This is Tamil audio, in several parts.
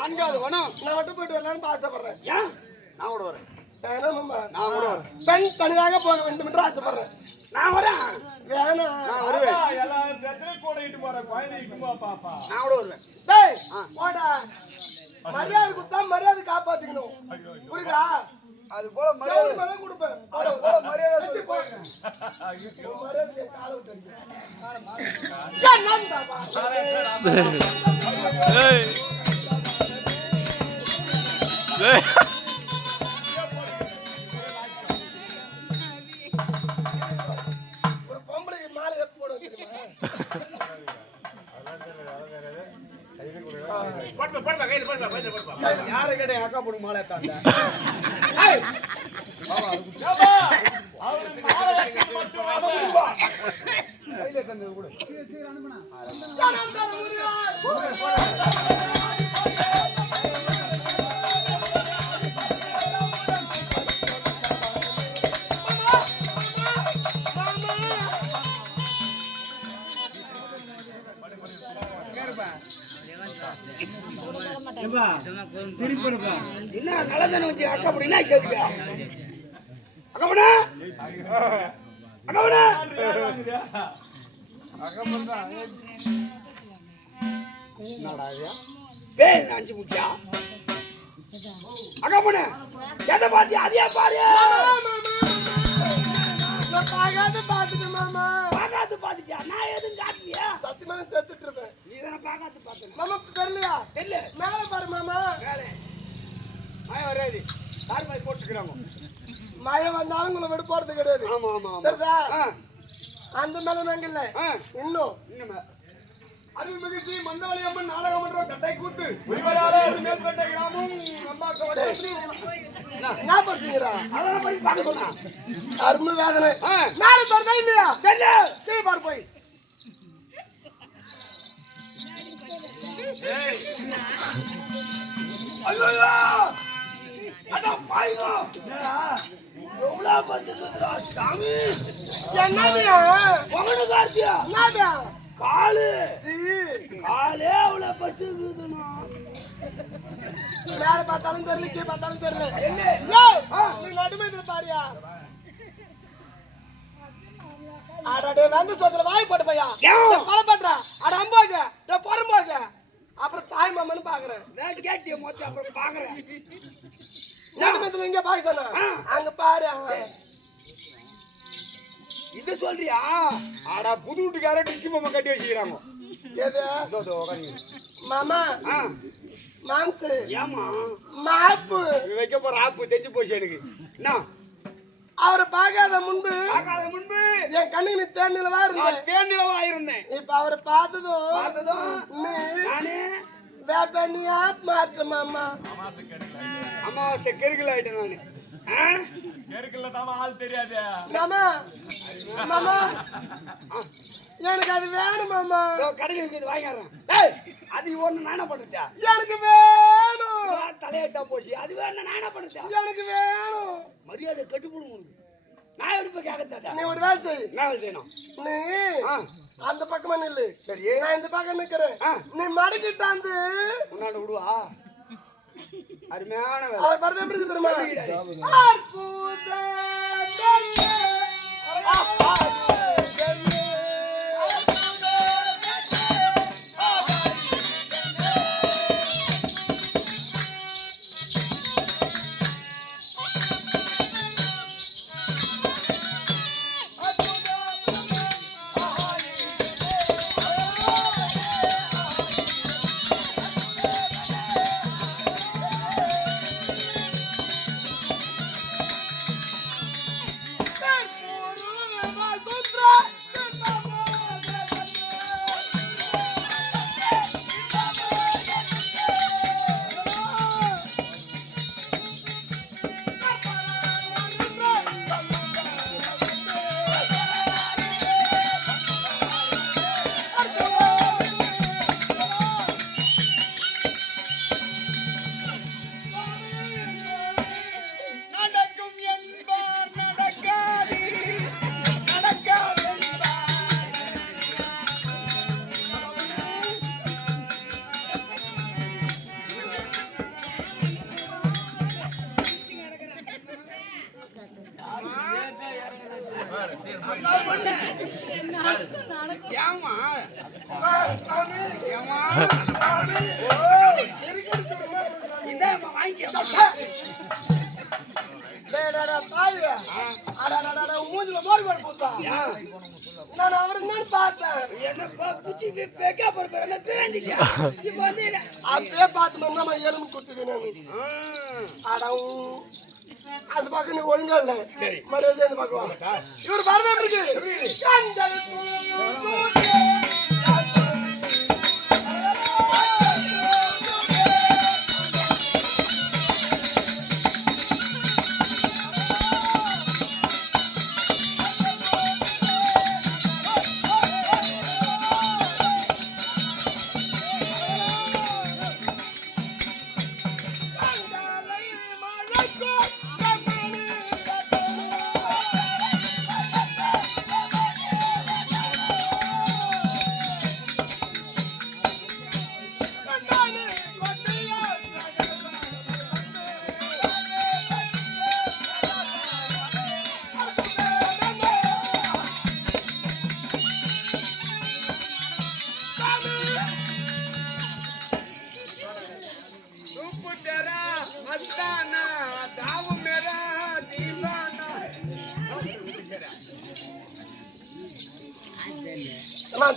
நான்காவது வனம் நான் மட்டும் போயிட்டு வரலான்னு ஆசைப்படுறேன். ஏன் நான் கூட வரேன். நான் கூட வரேன். பெண் தனியாக போக வேண்டும் என்று ஆசைப்படுறேன். நான் வரேன். வேணாம் நான் வருவேன். எல்லாரும் பெத்தல கூடிட்டு போற குழந்தைக்கு பாப்பா. நான் கூட வருவேன். டேய் போடா. மரியாதை குத்தா மரியாதை காப்பாத்திக்கணும். புரியுதா? அது போல மரியாதை கொடுப்பேன். அது போல மரியாதை வச்சு போங்க. மரியாதை கால விட்டு அடிங்க. ஏன் நந்தாப்பா? ஏய் ஒரு பொம்பளைக்கு மாலை எப்ப போட தெரியுமா? யாரு கேட்ட அக்கா போடு மாலை தாங்க. என்ன நல்லதானே வச்சு அக்கா அப்படின்னா கேதுக்க அக்கா அஞ்சு முக்கியா அக்கா பண்ண எதை பாத்தி அதையா பாரு பாத்துட்டு மாமா பாக்காத்து பாத்துட்டியா நான் எதுவும் காட்டலையா சத்தியமா செத்துட்டு இருப்பேன் நீ தானே பாக்காத்து பாத்து மாமா தெரியலையா தெரியல மேல பாரு மாமா மேலே மழை வராது சார் மாதிரி போட்டுக்கிறாங்க மழை வந்தாலும் உங்களை விட போறது கிடையாது ஆமா ஆமா தெரியுதா அந்த மேல நாங்க இல்ல இன்னும் அருள் மகிழ்ச்சி மந்தவழி அம்மன் நாடக மன்றம் கட்டை கூட்டு மேல்கட்டை கிராமம் என்ன படிச்சீங்களா அதெல்லாம் படி பார்க்க சொன்னா அருமை வேதனை நாளை தரதா இல்லையா தெரியல பாரு போய் ஐயோ அடா பாய்கோ எவ்வளவு பச்சைக்குதுடா சாமி என்னடியா ஒண்ணு கார்த்தியா என்னடா காலே அவ்வளவு பச்சைக்குதுனா மேல பார்த்தாலும் தெரியல கீழே பார்த்தாலும் தெரியல நீ நடுமையில பாரியா அடடே வந்து சோதல வாய் போட்டு பையா கொலை பண்றா அட அம்பாங்க டேய் பொறம்பாங்க அப்புறம் தாய் மாமன்னு பாக்குறேன் நான் கேட்டிய மொத்த அப்புறம் பாக்குறேன் நடுமையில இங்க பாக்க சொன்னா அங்க பாரு இது சொல்றியா அட புது வீட்டுக்கார டிச்சி மாமா கட்டி வச்சிருக்காங்க ஏதோ தோ மாமா மாம்சு ஏமா மாப்பு வைக்க போற ஆப்பு தெரிஞ்சு போச்சு எனக்கு என்ன அவரை பார்க்காத முன்பு என் கண்ணுக்கு தேனிலவா இருந்தேன் இப்ப அவரை பார்த்ததும் வேப்பனியா மாற்ற மாமா அமாவாசை கெருக்கல் ஆயிட்டேன் நானு கெருக்கல்ல தான் ஆள் தெரியாது மாமா மாமா எனக்கு அது வேணும் மாமா கடையில் இது வாங்கிடுறேன் அது ஒண்ணு நானே பண்ணுச்சா எனக்கு வேணும் தலையிட்டா போச்சு அது வேணும் நானே பண்ணுச்சா எனக்கு வேணும் மரியாதை கட்டுப்படும் நான் எடுப்ப கேட்கறதா நீ ஒரு வேலை செய் என்ன வேலை செய்யணும் நீ அந்த பக்கமா நில்லு சரி நான் இந்த பக்கம் நிக்கிறேன் நீ மடக்கிட்டாந்து உன்னால விடுவா அருமையான வேலை அவர் படத்தை எப்படி தெரியுமா மூஞ்சில மோர் போட்டு போட்டா நான் அவருக்கு பார்த்தேன். என்னப்பா குச்சிக்கு பேக்கா போற பிரிஞ்சிட்டியா? இப்போ வந்து அப்பே பார்த்து நம்ம எலும்பு குத்துது நான். அது பக்கம் நீ ஒழுங்கா இல்ல. மரியாதை அந்த பக்கம் வாங்க. இவர் பரதம் இருக்கு.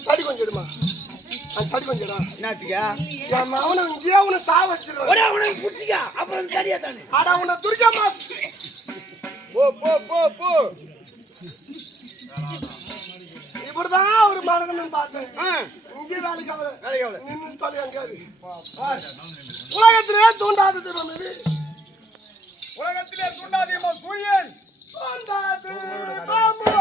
தடி கொஞ்சமா தடி கொஞ்சடா என்னத்தியா என் அவனை இங்கே அவனை சாவ வச்சிருவேன். அவனை பிடிச்சிக்க அப்புறம் தடியா தானே. அட உன்னை துர்க்கம்மா போ போ போ போ. இப்படிதான் ஒரு மரணம் பார்த்தேன். இங்கே வேலைக்கு அவளை நின்று தொலை அங்காது. உலகத்திலே தூண்டாது தெரியும் இது. உலகத்திலே தூண்டாது சூரியன் தூண்டாது பாம்பு.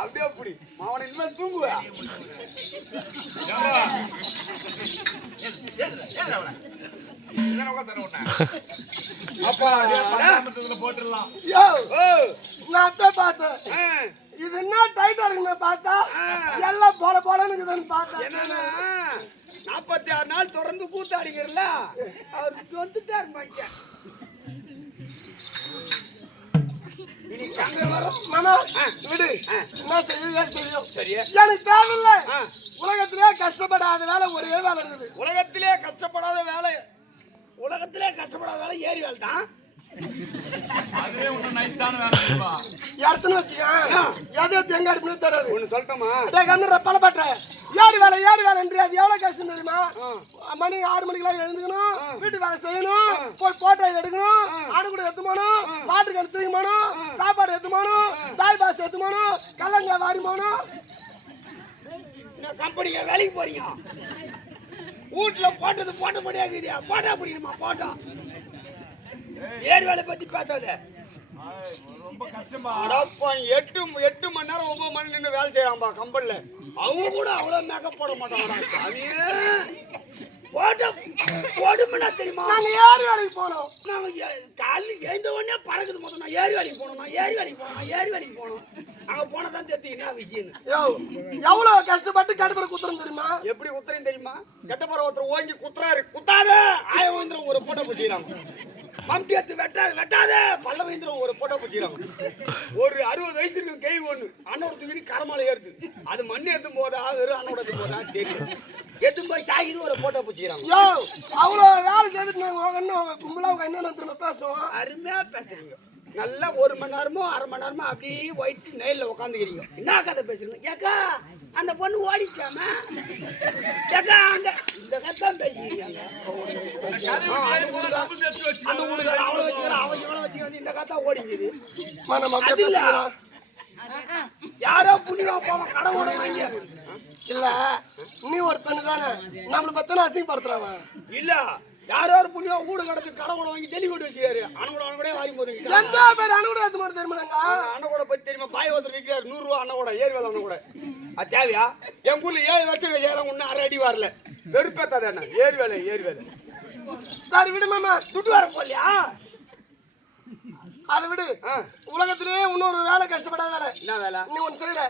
அப்படியே அப்படி அவனை இனிமேல் தூங்குவா. போட்டுடலாம். நான் பார்த்தேன் இது என்ன டைட்டா இருக்குன்னு பார்த்தா எல்லாம் போல போலன்னு பார்த்தேன். என்னன்னா 46 நாள் தொடர்ந்து கூத்தாடிக்கிறல அவர் வந்துட்டாரு பாய்க்க. இனி கங்க வரும் மாமா விடு. என்ன செய்யும் சரியா எனக்கு தேவையில்லை. உலகத்திலே கஷ்டப்படாத வேலை ஒரே வேலை இருக்குது. உலகத்திலே கஷ்டப்படாத வேலை ஏரி வேலை தான். அதுவே ஒரு நைஸான வேலை இருக்குப்பா. எடுத்துன்னு வச்சுக்க எது எங்க அடிப்புன்னு தெரியாது. ஒண்ணு சொல்லட்டுமா கண்ணு பலப்பட்ட ஏரி வேலை என்று அது எவ்வளவு கஷ்டம் தெரியுமா? மணி 6 மணிக்கெல்லாம் எழுந்துக்கணும், வீட்டு வேலை செய்யணும், போய் போட்டோ எடுக்கணும், ஆடுகூட எத்துமானும், வாட்டர் கண் தூக்கணும், சாப்பாடு எத்துமானும், தாய் பாஸ் எத்துமானும், கல்லங்க வாரி போகணும். கம்பெனிக்கு வேலைக்கு போறீங்க வீட்டுல போட்டது போட்ட முடியாது. போட்டா பிடிக்கணுமா? போட்டா ஏரி வேலை பத்தி பேசாத. ரொம்ப கஷ்டமா. 8 மணி நேரம் 9 மணி நின்று வேலை செய்யறான்பா கம்பெனில. அவங்க கூட அவ்வளவு மேக்கப் போட மாட்டாங்க. போடுமனா தெரியுமா? நாங்க ஏரி வேலைக்கு போனோம். நாங்க காலையில் எழுந்த உடனே பறக்குது மொத்தம். நான் ஏரி வேலைக்கு போனோம். அங்க போனதான் தெரியும் என்ன விஷயம். எவ்வளவு கஷ்டப்பட்டு கடுப்பற குத்துறோம் தெரியுமா? எப்படி குத்துறேன் தெரியுமா? கெட்டப்பற ஒருத்தர் ஓங்கி குத்துறாரு. குத்தாத ஆயவேந்திரம் ஒரு போட்டோ பிடிச்சிக்கிறாங்க. மம்டி எடுத்து வெட்டாத பல்லவேந்திரம் ஒரு போட்டோ பிடிச்சிக்கிறாங்க. ஒரு 60 வயசு இருக்கும் கேள்வி ஒண்ணு அண்ணோட தூக்கி கரமால ஏறுது. அது மண்ணு எடுத்து போதா வெறும் அண்ணோட எடுத்து போதா தெரியும். எதுவும் போய் சாகிது ஒரு போட்டோ பிடிச்சிக்கிறாங்க. அவ்வளோ வேலை செய்துட்டு நாங்கள் கும்பலா என்ன திரும்ப பேசுவோம். அருமையா பேசுறீங்க. நல்லா 1 மணி நேரமோ 1/2 மணி நேரமோ அப்படியே ஒயிட் நெயிலில் உட்காந்துக்கிறீங்க. என்ன கதை பேசுறீங்க? ஏக்கா அந்த பொண்ணு ஓடிச்சாமா? ஏக்கா அங்க இந்த கதை தான் பேசிக்கிறீங்க. அந்த ஊடுகார அவளை வச்சுக்கிறேன், அவன் இவளை வச்சுக்கிறது, இந்த கதை ஓடிக்குது. அது இல்ல, யாரோ புண்ணியம் போவான் கடை ஓட வாங்கி. இல்ல நீ ஒரு பெண்ணு தானே, நம்மளை பத்தின அசிங்கப்படுத்துறாங்க. இல்ல, யாரோ ஒரு புண்ணியம் வீடு கடத்து கடை கூட வாங்கி தெளி கொண்டு வச்சுக்காரு. அண்ணன் வாரி போது எந்த பேர் அணுகுட அது மாதிரி தெரியுமாங்க? அண்ணன் கூட பத்தி தெரியுமா? பாய் ஒருத்தர் விற்கிறாரு 100 ரூபா அண்ணன் கூட, ஏர் வேலை அண்ணன் கூட. அது தேவையா? என் ஊர்ல 7 வருஷம் ஏறம் ஒண்ணு 1/2 அடி வரல. வெறுப்பேத்தாத என்ன? ஏர் வேலை சரி விடு மாமா, துட்டு வர போலியா? அதை விடு. உலகத்திலேயே இன்னொரு வேலை கஷ்டப்படாத வேலை. என்ன வேலை? நீ ஒண்ணு செய்யற,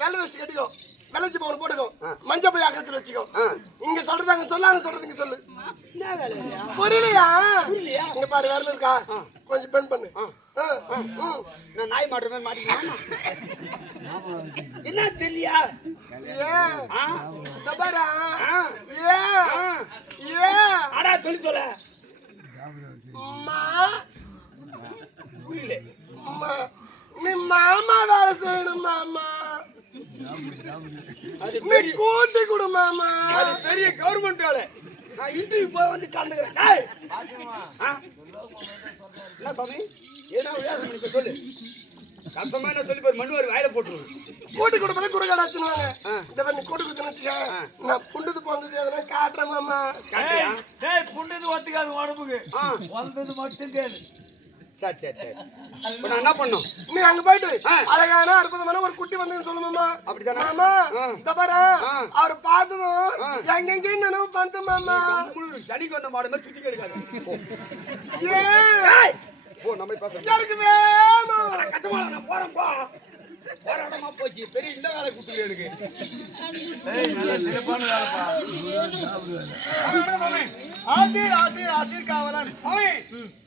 வேலை வச்சு கட்டிக்கோ, வெள்ளச்சி பவுன் போட்டுக்கோ, மஞ்சள் பை ஆக்கத்துல வச்சுக்கோ. இங்க சொல்றதாங்க சொல்லாங்க, சொல்றதுங்க சொல்லு. என்ன வேலை? புரியலையா? இங்க பாரு, வேலை இருக்கா? கொஞ்சம் பெண் பண்ணு. நான் நாய் மாட்டுற மாதிரி மாட்டிக்கலாம். என்ன தெரியலையா? அடா சொல்லி சொல்ல புரியல. நீ மாமா வேலை செய்யணும் மாமா, அது நீ கூட்டி கொடு மாமா. அது பெரிய கவர்மெண்ட் வேலை. நான் இன்டர்வியூ போய் வந்து கலந்துக்கிறேன். என்ன சாமி ஏன்னா விளையாட்டு சொல்லு. கஷ்டமா என்ன சொல்லி போய் மண்ணுவாரி வாயில போட்டுருவேன். கூட்டி கொடுப்பதே குறைகாட வச்சுருவாங்க. இந்த பண்ணி கூட்டி கொடுத்துன்னு வச்சுக்க, நான் புண்டது போந்தது எதனா காட்டுறேன் மாமா. புண்டது ஒத்துக்காது உடம்புக்கு, வந்தது மட்டும் கேளு. சரி நான் என்ன பண்ணும்? நீ அங்க போயிட்டு அழகான அற்புதமான ஒரு குட்டி வந்து சொல்லு மாமா. அப்படித்தானே மாமா? இந்த பாரு, அவர் பார்த்ததும் எங்கெங்க நினைவு பார்த்து மாமா. சனிக்கு வந்த மாடு மாதிரி சுத்தி கிடைக்காது. போ நம்ம பேச எனக்கு வேணும். கச்சமா நான் போறேன். போராட்டமா போச்சு. பெரிய இந்த வேலை கொடுத்துரு எனக்கு.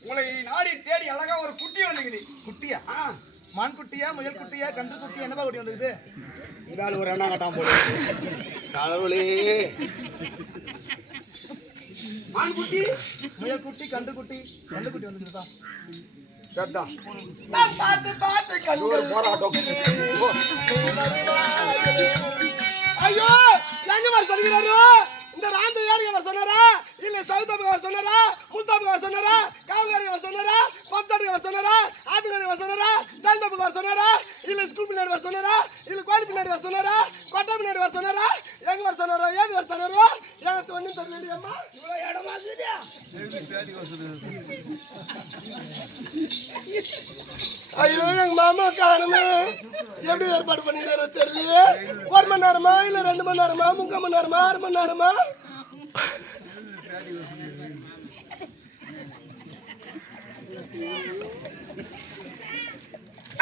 உங்களை நாடி தேடி அழகா ஒரு குட்டி வந்துக்குது. குட்டியா? மான் குட்டியா, முயல் குட்டியா, கன்று குட்டியா, என்னப்பா குட்டி வந்துக்குது? இதால ஒரு எண்ணம் கட்டாம போல கடவுளே. மான் குட்டி, முயல் குட்டி, கன்று குட்டி வந்துக்குதுப்பா. பார்த்து கண்கள் போராட்டம். ஐயோ, எங்க வர சொல்கிறாரு? இந்த ராந்த யாருக்கு அவர் சொன்னாரா? இல்ல சவுதாபுக்கு அவர் சொன்னாரா? முல்தாபுக்கு அவர் சொன்னாரா? காவல்காரிக்கு அவர் சொன்னாரா? பப்தாட்டுக்கு அவர் சொன்னாரா? ஆத்துக்காரிக்கு அவர் சொன்னாரா? தல்தாபுக்கு அவர் சொன்னாரா? இல்ல ஸ்கூல் பின்னாடி அவர் சொன்னாரா? இல்ல கோழி பின்னாடி அவர் சொன்னாரா? கொட்டை பின்னாடி அவர் சொன்னாரா? எங்க அவர் சொன்னாரோ, ஏது அவர் சொன்னாரோ? எனக்கு ஒன்றும் தெரியலையம்மா. இவ்வளோ இடமா இருக்குதா? ஐயோ, எங்க மாமா காணுமே. எப்படி ஏற்பாடு பண்ணிடுறாரோ தெரியலையே. 1 மணி நேரமா, இல்ல 2 மணி நேரமா, 3/4 மணி நேரமா, 6 மணி நேரமா?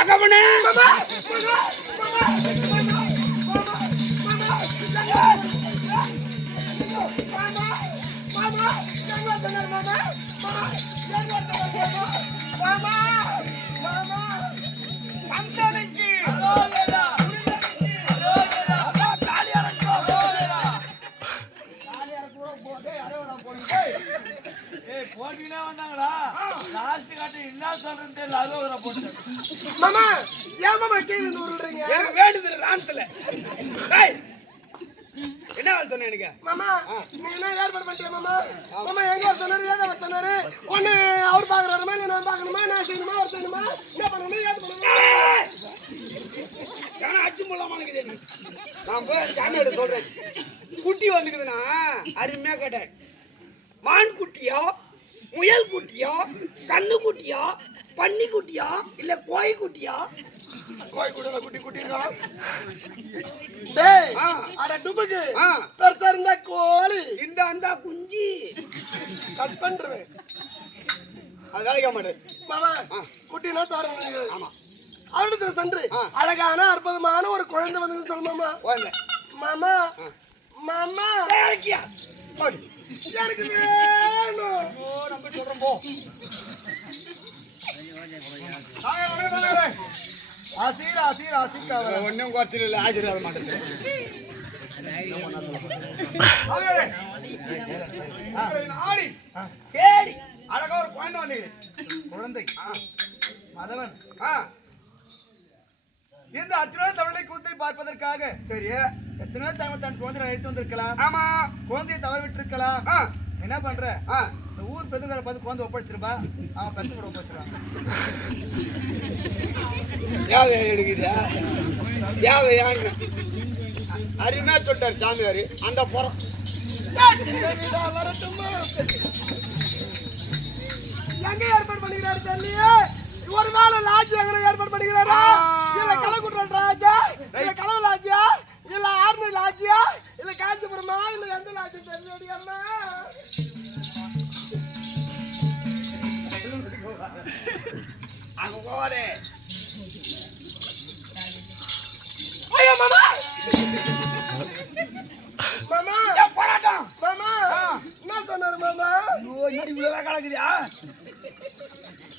அக்கா பண்ணு. மாமா, ஏன் மாமா கீழே இருந்து உருள்றீங்க? எனக்கு வேண்டுதல் ராணத்துல. என்ன வேலை சொன்ன எனக்கு? மாமா, நீ என்ன ஏற்பாடு பண்ணிட்டியா மாமா? மாமா எங்க சொன்னாரு, ஏதோ சொன்னாரு. ஒண்ணு அவர் பாக்குறாருமா, இல்ல நான் பாக்கணுமா, நான் செய்யணுமா, அவர் செய்யணுமா, என்ன பண்ணணும், ஏது பண்ணணும்? ஏன்னா அச்சு மூலமானுக்குது நீ. நான் போய் சாமியோட சொல்றேன். குட்டி வந்துக்குதுன்னா அருமையா கேட்டேன். மான் குட்டியா, முயல் குட்டியா, கண்ணு குட்டியா, பன்னி குட்டியா, இல்ல கோழி குட்டியா? கோய் கூட குட்டி குட்டிடுறான். டேய், அட டுபுக்கு. பெருசா இருந்தா கோழி, இந்த அந்த குஞ்சு கட் பண்றேன். அது வேலைக்க மாட்டேன். மாமா, குட்டினா தரணும். ஆமா, அவரிடத்துல சென்று அழகான அற்புதமான ஒரு குழந்தை வந்து சொல்லு மாமா. மாமா மாமா எனக்கு வேணும். நம்ம சொல்றோம் போ. ஒன்னும் குறைச்சல் இல்லை, ஆச்சரியம் மாட்டேன். தேடி அழகா ஒரு குழந்தை வந்து குழந்தை மாதவன் ஆ, இந்த அர்ஜுனன் தமிழை கூத்தை பார்ப்பதற்காக சரி. எத்தனையோ தகவல் தன் குழந்தையை அழைத்து வந்திருக்கலாம். ஆமா. குழந்தையை தவற விட்டுருக்கலாம். ஆ, என்ன பண்ற? ஆ. இந்த ஊர் பெருங்களை பார்த்து குழந்தை ஒப்படைச்சிருப்பா, அவன் பெத்து கூட ஒப்படைச்சிருவான். தேவை எடுக்குதா? தேவையான்னு அருமையா சொல்லிட்டாரு சாமியாரு. அந்த புறம் எங்க ஏற்பாடு பண்ணிக்கிறாரு தெரியலையே. ஒரு வேளை லாட்ஜி எங்க ஏற்பாடு பண்ணிக்கிறாரா? இல்ல கலக்குட்டன் ராஜா, இல்ல கலவு லாட்ஜியா, இல்ல ஆர்மி லாட்ஜியா, இல்ல காஞ்சிபுரமா, இல்ல எந்த லாட்ஜி தெரியலடி அம்மா. அங்க போவாதே. ஐயோ மாமா, மாமா போராட்டம். மாமா என்ன சொன்னாரு மாமா? ஐயோ, என்னடி இவ்வளவு கலக்குதியா?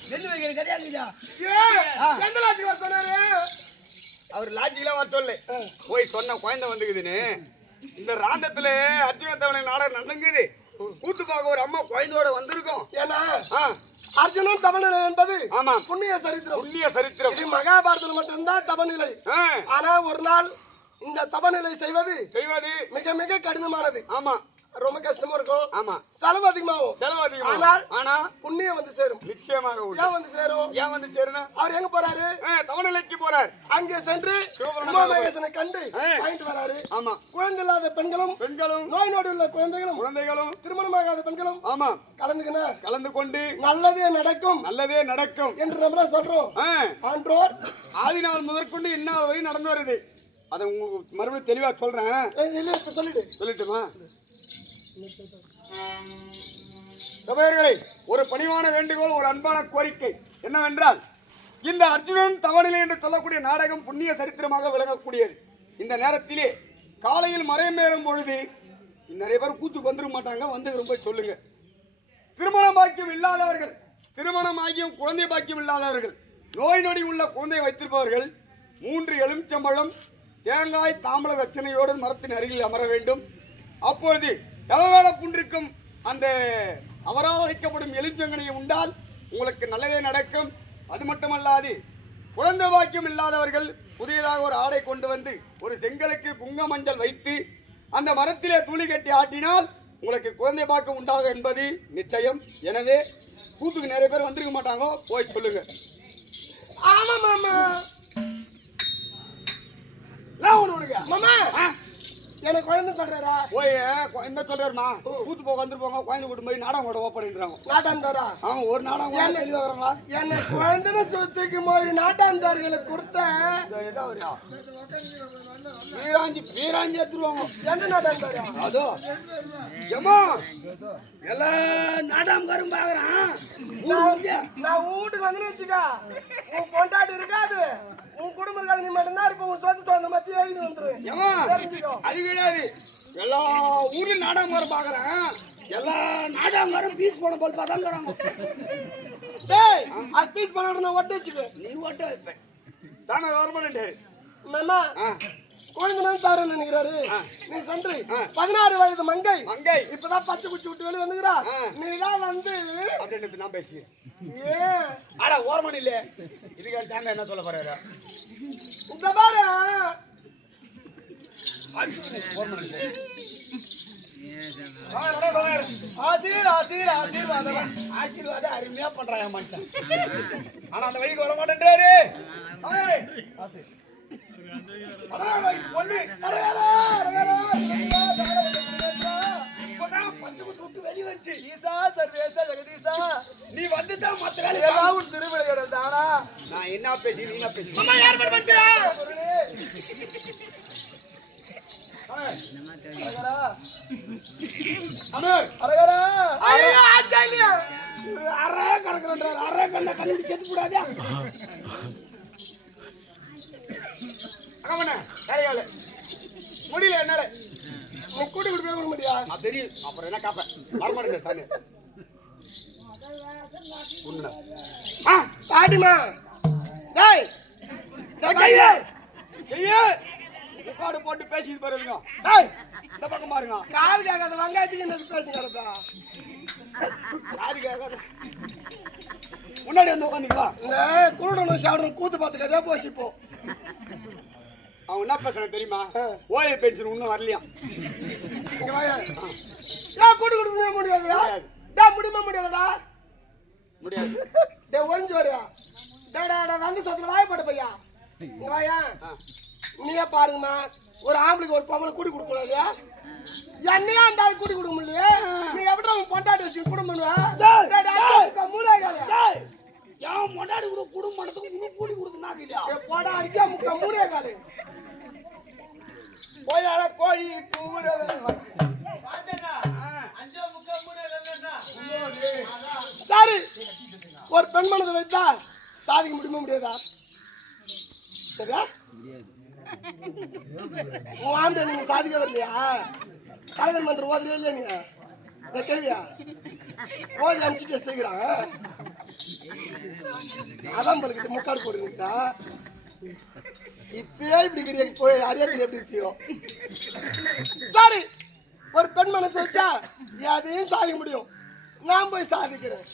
நெல்லு வைக்கிற கதையா இருக்குதா? எந்த லாட்ஜி வர சொன்னாரு? அவர் லாட்ஜிக்கெல்லாம் வர சொல்லு. போய் சொன்ன குழந்தை வந்துக்குதுன்னு. இந்த ராந்தத்துல அர்ஜுனத்தவனை நாடகம் நடந்துங்குது. கூத்து பார்க்க ஒரு அம்மா குழந்தையோட வந்திருக்கோம். ஏன்னா ஆ, அர்ஜுனன் தவநிலை என்பது ஆமா, புண்ணிய சரித்திரம். புண்ணிய சரித்திரம். இது மகாபாரதத்தில் மட்டும்தான் தவநிலை. ஆ, ஆனா ஒரு நாள் இந்த தவநிலை செய்வது செய்வது மிக மிக கடினமானது. ஆமா, ரொம்ப கஷ்டமா இருக்கும். ஆமா, செலவு அதிகமாகும். செலவு அதிகமா. ஆனால் ஆனா புண்ணியம் வந்து சேரும். நிச்சயமாக உண்டு. ஏன் வந்து சேரும்? ஏன் வந்து சேருனா? அவர் எங்க போறாரு? தவநிலைக்கு போறார். அங்கே சென்று சிவபெருமான் உமாமகேசனை கண்டு ஆ. வாங்கிட்டு வராரு. ஆமா, குழந்தை இல்லாத பெண்களும் பெண்களும் நோய் நொடி உள்ள குழந்தைகளும் குழந்தைகளும் திருமணமாகாத பெண்களும் ஆமா கலந்துக்கினா கலந்து கொண்டு நல்லதே நடக்கும் நல்லதே நடக்கும் என்று நம்மள சொல்றோம். ஆன்றோர் ஆதி நாள் முதற்கொண்டு இந்நாள் வரை நடந்து வருது. அதை உங்களுக்கு மறுபடியும் தெளிவா சொல்றேன். இல்ல இப்ப சொல்லிடு. சொல்லட்டுமா? சபையர்களே, ஒரு பணிவான வேண்டுகோள், ஒரு அன்பான கோரிக்கை என்னவென்றால், இந்த அர்ஜுனன் தவநிலை என்று சொல்லக்கூடிய நாடகம் புண்ணிய சரித்திரமாக விளங்கக்கூடியது. இந்த நேரத்திலே காலையில் மறைமேறும் பொழுது நிறைய பேர் கூத்துக்கு வந்துட மாட்டாங்க. வந்து ரொம்ப சொல்லுங்க. திருமண பாக்கியம் இல்லாதவர்கள், திருமணமாகியும் குழந்தை பாக்கியம் இல்லாதவர்கள், நோய் நொடி உள்ள குழந்தை வைத்திருப்பவர்கள் 3 எலுமிச்சம்பழம் தேங்காய் தாம்பல ரச்சனையோடு மரத்தின் அருகில் அமர வேண்டும். அப்பொழுது தவவேல புன்றிருக்கும் அந்த அவரால் வைக்கப்படும் எலுமிச்சங்கனியை உண்டால் உங்களுக்கு நல்லதே நடக்கும். அது மட்டுமல்லாது குழந்தை பாக்கியம் இல்லாதவர்கள் புதியதாக ஒரு ஆடை கொண்டு வந்து ஒரு செங்கலுக்கு குங்க மஞ்சள் வைத்து அந்த மரத்திலே துளி கட்டி ஆட்டினால் உங்களுக்கு குழந்தை பாக்கியம் உண்டாகும் என்பது நிச்சயம். எனவே கூத்துக்கு நிறைய பேர் வந்திருக்க மாட்டாங்க. போய் சொல்லுங்க. ஆமா மாமா. மாமா எனக்கு குழந்தை சொல்றாரா? போய் என்ன சொல்றாருமா? கூத்து போக வந்துருப்பாங்க. குழந்தை கூட்டு போய் நாடகம் ஓட ஓப்படின்றாங்க. நாட்டாந்தாரா? அவங்க ஒரு நாடகம் தெளிவாகிறாங்களா? என்ன குழந்தைன்னு சுத்திக்கு போய் நாட்டாந்தார்களுக்கு கொடுத்த வீராஞ்சி எடுத்துருவாங்க. எந்த நாட்டாந்தாரா? அதோ ஏமா எல்லாம் நாட்டாம்காரும் பாக்குறான். நான் வீட்டுக்கு வந்து வச்சுக்க, உன் கொண்டாடி இருக்காது, உன் குடும்பம் இருக்காது, நீ மட்டும்தான் இருப்ப. உன் சொந்த சொந்த மத்திய எழுதி வந்துருவேன். ஏமா அது கிடையாது. எல்லா ஊர்லயும் நாடகம் பாக்குறேன். எல்லா நாடகம் பீஸ் போன போல் பார்த்தாங்க. டேய், அது பீஸ் பண்ண ஒட்ட வச்சுக்க. நீ ஓட்ட வைப்பேன் தானே வரமாட்டேன். மாமா குழந்தை தவறு நினைக்கிறாரு. நீ சென்று 16 வயது மங்கை மங்கை இப்பதான் பச்சை குச்சி விட்டு வெளியே வந்துக்கிறா. நீதான் வந்து அப்படின்னு நான் பேசுறேன். ஏன் ஆடா ஓரமணி இல்ல இதுக்கு சாங்க என்ன சொல்ல போறாரு? இந்த பாரு ஆசீர்வாதம் அருமையா பண்றாங்க மனுஷன். ஆனா அந்த வழிக்கு வர மாட்டேன்றாரு. நீ வந்துதான் மத்த திருவிழா தானா? நான் என்ன பேசி நீ என்ன பேசி அரை கறக்குறாரு. அரை கண்ண கண்ணு செத்து கூடாதே. முடியல என்னால கூட்டி கொடுக்க முடியா? தெரியும். அப்புறம் என்ன காப்பேன் வரமாட்டேன் தானே. பாட்டிமா டேய் செய்ய முக்காடு போட்டு பேசிட்டு போறதுங்க. டேய் இந்த பக்கம் பாருங்க. காது கேட்காத வெங்காயத்துக்கு என்ன பேசுகிறதா? காது கேட்காத முன்னாடி வந்து உட்காந்துக்குவா. இந்த குருடனும் சாப்பிடணும் கூத்து பார்த்துக்கதே போச்சு இப்போ. அவன் என்ன பேசுறான் தெரியுமா? ஓஏ பென்ஷன் இன்னும் வரலையாம். இங்க வாயா. ஏன் கூட்டு கொடுக்க முடியாதா? டேய் முடியுமா முடியாதடா? முடியாது. டேய் ஒளிஞ்சு வரியா? டேய் வந்து சத்துல வாய் போட பையா. இங்க வாயா. நீயே பாருங்கம்மா, ஒரு ஆம்பளைக்கு ஒரு பொம்பளை கூட்டி கொடுக்க கூடாது. என்னையா அந்த ஆள் கூட்டி கொடுக்க முடியல? நீ எப்படி உன் பொண்டாட்டி வச்சு குடும்பம் பண்ணுவா? என் முன்னாடி கூட குடும்பம் பண்ணதுக்கு இன்னும் கூடி கொடுக்குனாங்க. போடா ஐயா முக்கா மூணே காலு போயால கோழி கூவுறது. சரி, ஒரு பெண் மனதை வைத்தா சாதிக்க முடியுமா முடியாதா? சரியா? உன் ஆண்டு நீங்க சாதிக்க வரலையா? கலைஞர் மந்திரம் ஓதுறே இல்லையா? நீங்க இந்த கேள்வியா ஓதி அனுப்பிச்சுட்டு செய்கிறான். அதான் உங்களுக்கு முக்காடு போடுறீங்கடா. இப்பயே இப்படி கிரியா போய் அரியாத்தில் எப்படி இருக்கியோ? சரி, ஒரு பெண் மனசு வச்சா எதையும் சாதிக்க முடியும். நான் போய் சாதிக்கிறேன்.